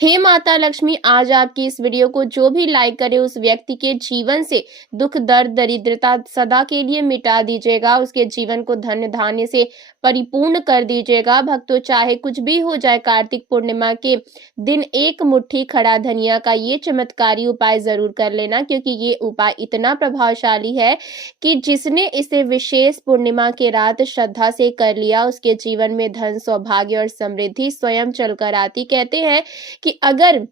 हे माता लक्ष्मी, आज आपकी इस वीडियो को जो भी लाइक करे उस व्यक्ति के जीवन से दुख दर्द दरिद्रता सदा के लिए मिटा दीजिएगा। उसके जीवन को धन्य धान्य से परिपूर्ण कर दीजिएगा। भक्तों, चाहे कुछ भी हो जाए, कार्तिक पूर्णिमा के दिन एक मुट्ठी खड़ा धनिया का ये चमत्कारी उपाय जरूर कर लेना, क्योंकि ये उपाय इतना प्रभावशाली है कि जिसने इसे विशेष पूर्णिमा के रात श्रद्धा से कर लिया, उसके जीवन में धन सौभाग्य और समृद्धि स्वयं चलकर आती। कहते हैं कि अगर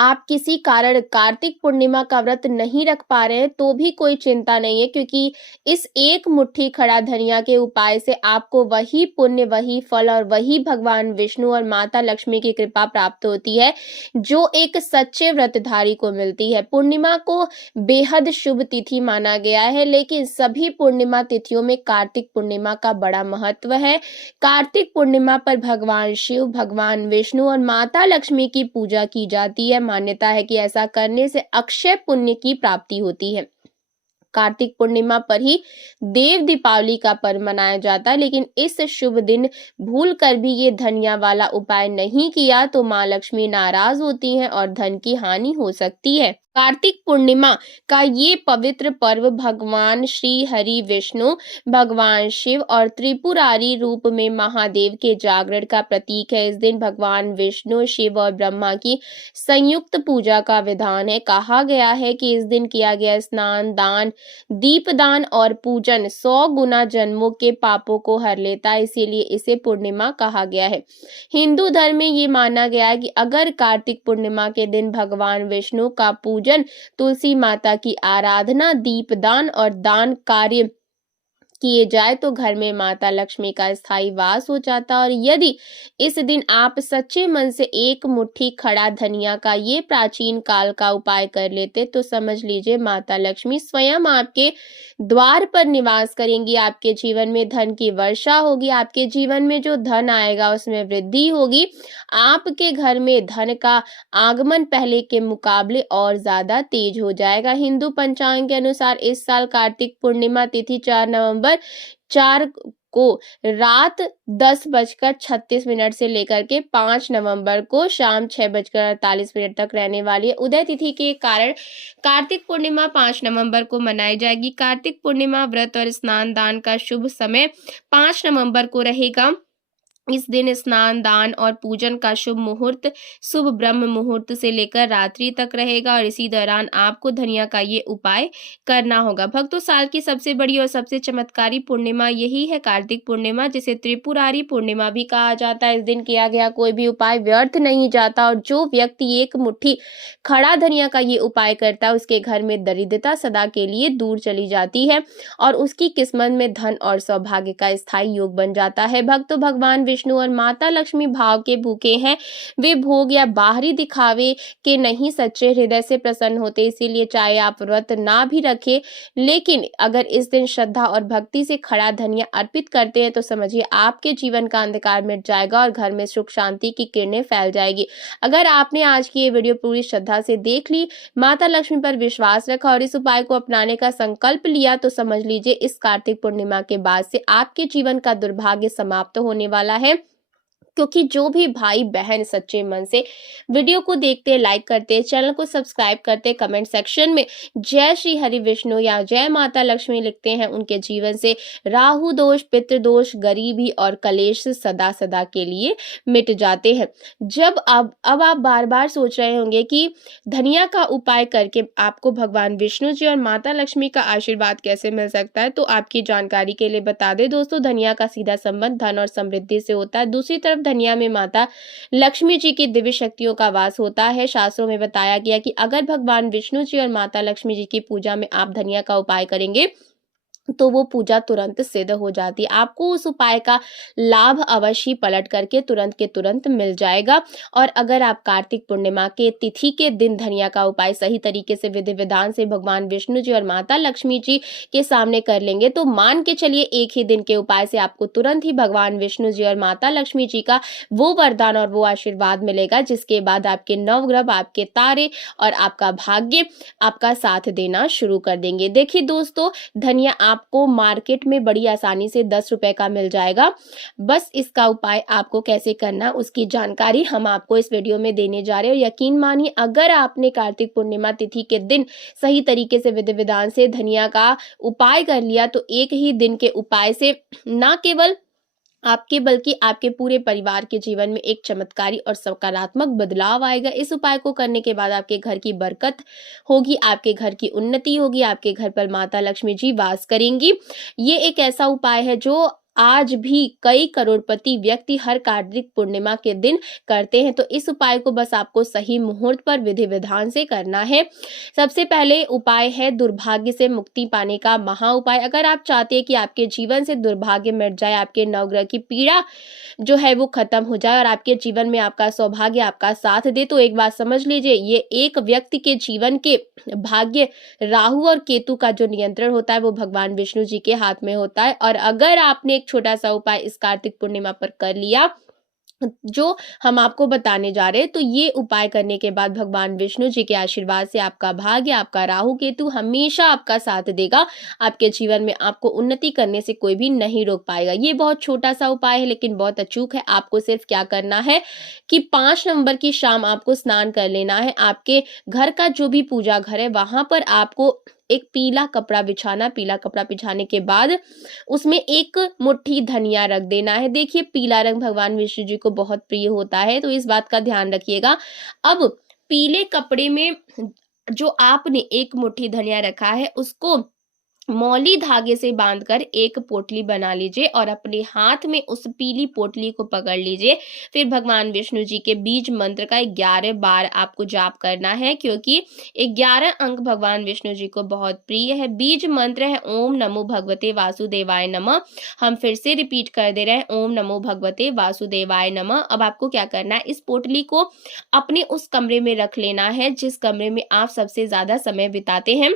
आप किसी कारण कार्तिक पूर्णिमा का व्रत नहीं रख पा रहे हैं तो भी कोई चिंता नहीं है, क्योंकि इस एक मुट्ठी खड़ा धनिया के उपाय से आपको वही पुण्य, वही फल और वही भगवान विष्णु और माता लक्ष्मी की कृपा प्राप्त होती है जो एक सच्चे व्रतधारी को मिलती है। पूर्णिमा को बेहद शुभ तिथि माना गया है, लेकिन सभी पूर्णिमा तिथियों में कार्तिक पूर्णिमा का बड़ा महत्व है। कार्तिक पूर्णिमा पर भगवान शिव, भगवान विष्णु और माता लक्ष्मी की पूजा की जाती है। मान्यता है कि ऐसा करने से अक्षय पुण्य की प्राप्ति होती है। कार्तिक पूर्णिमा पर ही देव दीपावली का पर्व मनाया जाता है, लेकिन इस शुभ दिन भूल कर भी ये धनिया वाला उपाय नहीं किया तो माँ लक्ष्मी नाराज होती हैं और धन की हानि हो सकती है। कार्तिक पूर्णिमा का ये पवित्र पर्व भगवान श्री हरि विष्णु, भगवान शिव और त्रिपुरारी रूप में महादेव के जागरण का प्रतीक है। इस दिन भगवान विष्णु, शिव और ब्रह्मा की संयुक्त पूजा का विधान है। कहा गया है कि इस दिन किया गया स्नान, दान, दीपदान और पूजन 100 गुना जन्मों के पापों को हर लेता है, इसीलिए इसे पूर्णिमा कहा गया है। हिंदू धर्म में ये माना गया है कि अगर कार्तिक पूर्णिमा के दिन भगवान विष्णु का पूजन, तुलसी माता की आराधना, दीपदान और दान कार्य किए जाए तो घर में माता लक्ष्मी का स्थायी वास हो जाता। और यदि इस दिन आप सच्चे मन से एक मुट्ठी खड़ा धनिया का ये प्राचीन काल का उपाय कर लेते तो समझ लीजिए माता लक्ष्मी स्वयं आपके द्वार पर निवास करेंगी। आपके जीवन में धन की वर्षा होगी, आपके जीवन में जो धन आएगा उसमें वृद्धि होगी। आपके घर में धन का आगमन पहले के मुकाबले और ज्यादा तेज हो जाएगा। हिंदू पंचांग के अनुसार इस साल कार्तिक पूर्णिमा तिथि 4 नवंबर 4 को रात 10:36 से लेकर के 5 नवंबर को शाम 6:48 तक रहने वाली है। उदय तिथि के कारण कार्तिक पूर्णिमा 5 नवंबर को मनाई जाएगी। कार्तिक पूर्णिमा व्रत और स्नान दान का शुभ समय 5 नवंबर को रहेगा। इस दिन स्नान, दान और पूजन का शुभ मुहूर्त शुभ ब्रह्म मुहूर्त से लेकर रात्रि तक रहेगा और इसी दौरान आपको धनिया का ये उपाय करना होगा। भक्तों, साल की सबसे बड़ी और सबसे चमत्कारी पूर्णिमा यही है कार्तिक पूर्णिमा, जिसे त्रिपुरारी पूर्णिमा भी कहा जाता है। इस दिन किया गया कोई भी उपाय व्यर्थ नहीं जाता और जो व्यक्ति एक मुट्ठी खड़ा धनिया का ये उपाय करता है उसके घर में दरिद्रता सदा के लिए दूर चली जाती है और उसकी किस्मत में धन और सौभाग्य का स्थायी योग बन जाता है। भक्तों, भगवान विष्णु और माता लक्ष्मी भाव के भूखे हैं। वे भोग या बाहरी दिखावे के नहीं, सच्चे हृदय से प्रसन्न होते। इसीलिए चाहे आप व्रत ना भी रखें, लेकिन अगर इस दिन श्रद्धा और भक्ति से खड़ा धनिया अर्पित करते हैं तो समझिए आपके जीवन का अंधकार मिट जाएगा और घर में सुख शांति की किरणें फैल जाएगी। अगर आपने आज की ये वीडियो पूरी श्रद्धा से देख ली, माता लक्ष्मी पर विश्वास रखा और इस उपाय को अपनाने का संकल्प लिया तो समझ लीजिए इस कार्तिक पूर्णिमा के बाद से आपके जीवन का दुर्भाग्य समाप्त होने वाला है। क्योंकि जो भी भाई बहन सच्चे मन से वीडियो को देखते, लाइक करते, चैनल को सब्सक्राइब करते, कमेंट सेक्शन में जय श्री हरि विष्णु या जय माता लक्ष्मी लिखते हैं, उनके जीवन से राहु दोष, पितृ दोष, गरीबी और कलेश सदा सदा के लिए मिट जाते हैं। जब अब आप बार बार सोच रहे होंगे कि धनिया का उपाय करके आपको भगवान विष्णु जी और माता लक्ष्मी का आशीर्वाद कैसे मिल सकता है, तो आपकी जानकारी के लिए बता दें दोस्तों, धनिया का सीधा संबंध धन और समृद्धि से होता है। दूसरी तरफ धनिया में माता लक्ष्मी जी की दिव्य शक्तियों का वास होता है। शास्त्रों में बताया गया कि अगर भगवान विष्णु जी और माता लक्ष्मी जी की पूजा में आप धनिया का उपाय करेंगे तो वो पूजा तुरंत सिद्ध हो जाती है। आपको उस उपाय का लाभ अवश्य पलट करके तुरंत के तुरंत मिल जाएगा। और अगर आप कार्तिक पूर्णिमा के तिथि के दिन धनिया का उपाय सही तरीके से विधि विधान से भगवान विष्णु जी और माता लक्ष्मी जी के सामने कर लेंगे तो मान के चलिए एक ही दिन के उपाय से आपको तुरंत ही भगवान विष्णु जी और माता लक्ष्मी जी का वो वरदान और वो आशीर्वाद मिलेगा, जिसके बाद आपके नवग्रह, आपके तारे और आपका भाग्य आपका साथ देना शुरू कर देंगे। देखिए दोस्तों, धनिया आपको मार्केट में बड़ी आसानी से 10 रुपए का मिल जाएगा। बस इसका उपाय आपको कैसे करना उसकी जानकारी हम आपको इस वीडियो में देने जा रहे हैं। और यकीन मानिए, अगर आपने कार्तिक पूर्णिमा तिथि के दिन सही तरीके से विधि विधान से धनिया का उपाय कर लिया तो एक ही दिन के उपाय से न केवल आपके बल्कि आपके पूरे परिवार के जीवन में एक चमत्कारी और सकारात्मक बदलाव आएगा। इस उपाय को करने के बाद आपके घर की बरकत होगी, आपके घर की उन्नति होगी, आपके घर पर माता लक्ष्मी जी वास करेंगी। ये एक ऐसा उपाय है जो आज भी कई करोड़पति व्यक्ति हर कार्तिक पूर्णिमा के दिन करते हैं। तो इस उपाय को बस आपको सही मुहूर्त पर विधि विधान से करना है। सबसे पहले उपाय है दुर्भाग्य से मुक्ति पाने का महा उपाय। अगर आप चाहते हैं कि आपके जीवन से दुर्भाग्य मिट जाए, आपके नवग्रह की पीड़ा जो है वो खत्म हो जाए और आपके जीवन में आपका सौभाग्य आपका साथ दे, तो एक बात समझ लीजिए, ये एक व्यक्ति के जीवन के भाग्य राहु और केतु का जो नियंत्रण होता है वो भगवान विष्णु जी के हाथ में होता है। और अगर आपने एक छोटा सा उपाय इस कार्तिक पूर्णिमा पर कर लिया जो हम आपको बताने जा रहे हैं, तो ये उपाय करने के बाद भगवान विष्णु जी के आशीर्वाद से आपका भाग्य, आपका राहु केतु हमेशा आपका साथ देगा। आपके जीवन में आपको उन्नति करने से कोई भी नहीं रोक पाएगा। ये बहुत छोटा सा उपाय है लेकिन बहुत अचूक है। आपको सिर्फ क्या करना है कि 5 नवंबर की शाम आपको स्नान कर लेना है। आपके घर का जो भी पूजा घर है वहां पर आपको एक पीला कपड़ा बिछाना। पीला कपड़ा बिछाने के बाद उसमें एक मुट्ठी धनिया रख देना है। देखिए, पीला रंग भगवान विष्णु जी को बहुत प्रिय होता है, तो इस बात का ध्यान रखिएगा। अब पीले कपड़े में जो आपने एक मुट्ठी धनिया रखा है उसको मौली धागे से बांधकर एक पोटली बना लीजिए और अपने हाथ में उस पीली पोटली को पकड़ लीजिए। फिर भगवान विष्णु जी के बीज मंत्र का 11 बार आपको जाप करना है, क्योंकि 11 अंक भगवान विष्णु जी को बहुत प्रिय है। बीज मंत्र है ओम नमो भगवते वासुदेवाय नमः। हम फिर से रिपीट कर दे रहे हैं, ओम नमो भगवते वासुदेवाय नमः। अब आपको क्या करना है, इस पोटली को अपने उस कमरे में रख लेना है जिस कमरे में आप सबसे ज्यादा समय बिताते हैं।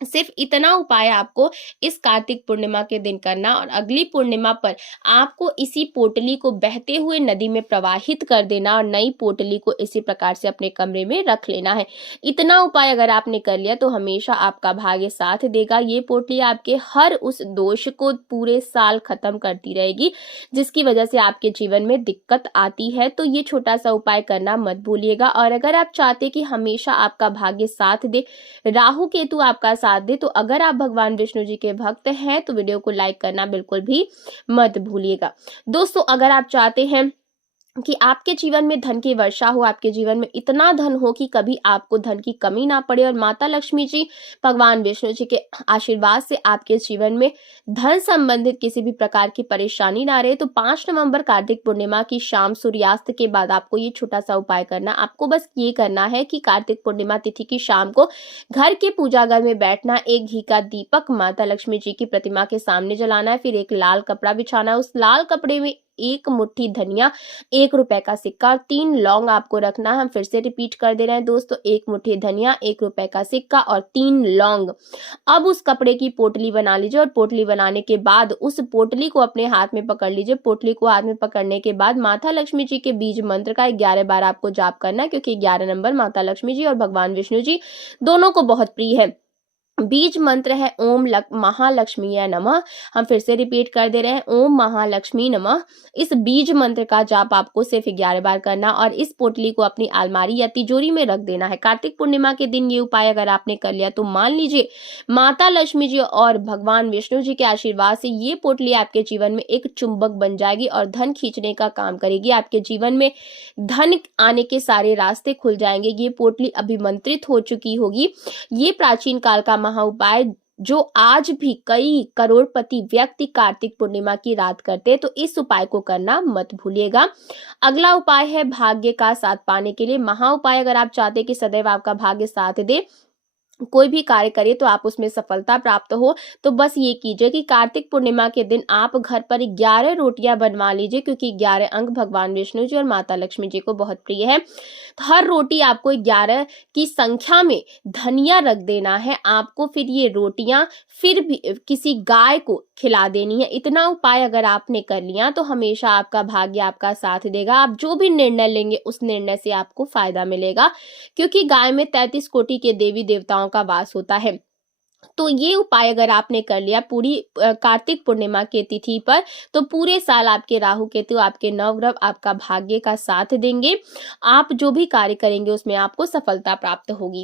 सिर्फ इतना उपाय आपको इस कार्तिक पूर्णिमा के दिन करना और अगली पूर्णिमा पर आपको इसी पोटली को बहते हुए नदी में प्रवाहित कर देना और नई पोटली को इसी प्रकार से अपने कमरे में रख लेना है। इतना उपाय अगर आपने कर लिया तो हमेशा आपका भाग्य साथ देगा। ये पोटली आपके हर उस दोष को पूरे साल खत्म करती रहेगी जिसकी वजह से आपके जीवन में दिक्कत आती है। तो ये छोटा सा उपाय करना मत भूलिएगा। और अगर आप चाहते कि हमेशा आपका भाग्य साथ दे, राहु केतु आपका साथ दे, तो अगर आप भगवान विष्णु जी के भक्त हैं तो वीडियो को लाइक करना बिल्कुल भी मत भूलिएगा। दोस्तों, अगर आप चाहते हैं कि आपके जीवन में धन की वर्षा हो, आपके जीवन में इतना धन हो कि कभी आपको धन की कमी ना पड़े और माता लक्ष्मी जी भगवान विष्णु जी के आशीर्वाद से आपके जीवन में धन संबंधित किसी भी प्रकार की परेशानी ना रहे, तो 5 नवंबर कार्तिक पूर्णिमा की शाम सूर्यास्त के बाद आपको ये छोटा सा उपाय करना। आपको बस ये करना है कि कार्तिक पूर्णिमा तिथि की शाम को घर के पूजा घर में बैठना, एक घी का दीपक माता लक्ष्मी जी की प्रतिमा के सामने जलाना है, फिर एक लाल कपड़ा बिछाना है। उस लाल कपड़े में एक मुट्ठी धनिया, 1 रुपए का सिक्का और 3 लौंग आपको रखना है। हम फिर से रिपीट कर दे रहे हैं दोस्तों, 1 मुट्ठी धनिया, 1 रुपए का सिक्का और 3 लौंग। अब उस कपड़े की पोटली बना लीजिए और पोटली बनाने के बाद उस पोटली को अपने हाथ में पकड़ लीजिए। पोटली को हाथ में पकड़ने के बाद माता लक्ष्मी जी के बीज मंत्र का 11 बार आपको जाप करना है, क्योंकि 11 नंबर माता लक्ष्मी जी और भगवान विष्णु जी दोनों को बहुत प्रिय है। बीज मंत्र है ओम महालक्ष्मी नमः। हम फिर से रिपीट कर दे रहे हैं, ओम महालक्ष्मी नमः। इस बीज मंत्र का जाप आपको सिर्फ 11 बार करना और इस पोटली को अपनी अलमारी या तिजोरी में रख देना है। कार्तिक पूर्णिमा के दिन ये उपाय अगर आपने कर लिया तो मान लीजिए माता लक्ष्मी जी और भगवान विष्णु जी के आशीर्वाद से ये पोटली आपके जीवन में एक चुंबक बन जाएगी और धन खींचने का काम करेगी। आपके जीवन में धन आने के सारे रास्ते खुल जाएंगे। ये पोटली अभिमंत्रित हो चुकी होगी। ये प्राचीन काल का महा उपाय जो आज भी कई करोड़पति व्यक्ति कार्तिक पूर्णिमा की रात करते हैं, तो इस उपाय को करना मत भूलिएगा। अगला उपाय है भाग्य का साथ पाने के लिए महा उपाय। अगर आप चाहते हैं कि सदैव आपका भाग्य साथ दे, कोई भी कार्य करिए तो आप उसमें सफलता प्राप्त हो, तो बस ये कीजिए कि कार्तिक पूर्णिमा के दिन आप घर पर 11 रोटियां बनवा लीजिए, क्योंकि 11 अंक भगवान विष्णु जी और माता लक्ष्मी जी को बहुत प्रिय है। तो हर रोटी आपको 11 की संख्या में धनिया रख देना है आपको। फिर ये रोटियां फिर भी किसी गाय को खिला देनी है। इतना उपाय अगर आपने कर लिया तो हमेशा आपका भाग्य आपका साथ देगा। आप जो भी निर्णय लेंगे उस निर्णय से आपको फायदा मिलेगा, क्योंकि गाय में 33 कोटि के देवी देवताओं का वास होता है। तो ये उपाय अगर आपने कर लिया पूरी कार्तिक पूर्णिमा के तिथि पर, तो पूरे साल आपके राहु केतु, आपके नवग्रह आपका भाग्य का साथ देंगे। आप जो भी कार्य करेंगे उसमें आपको सफलता प्राप्त होगी।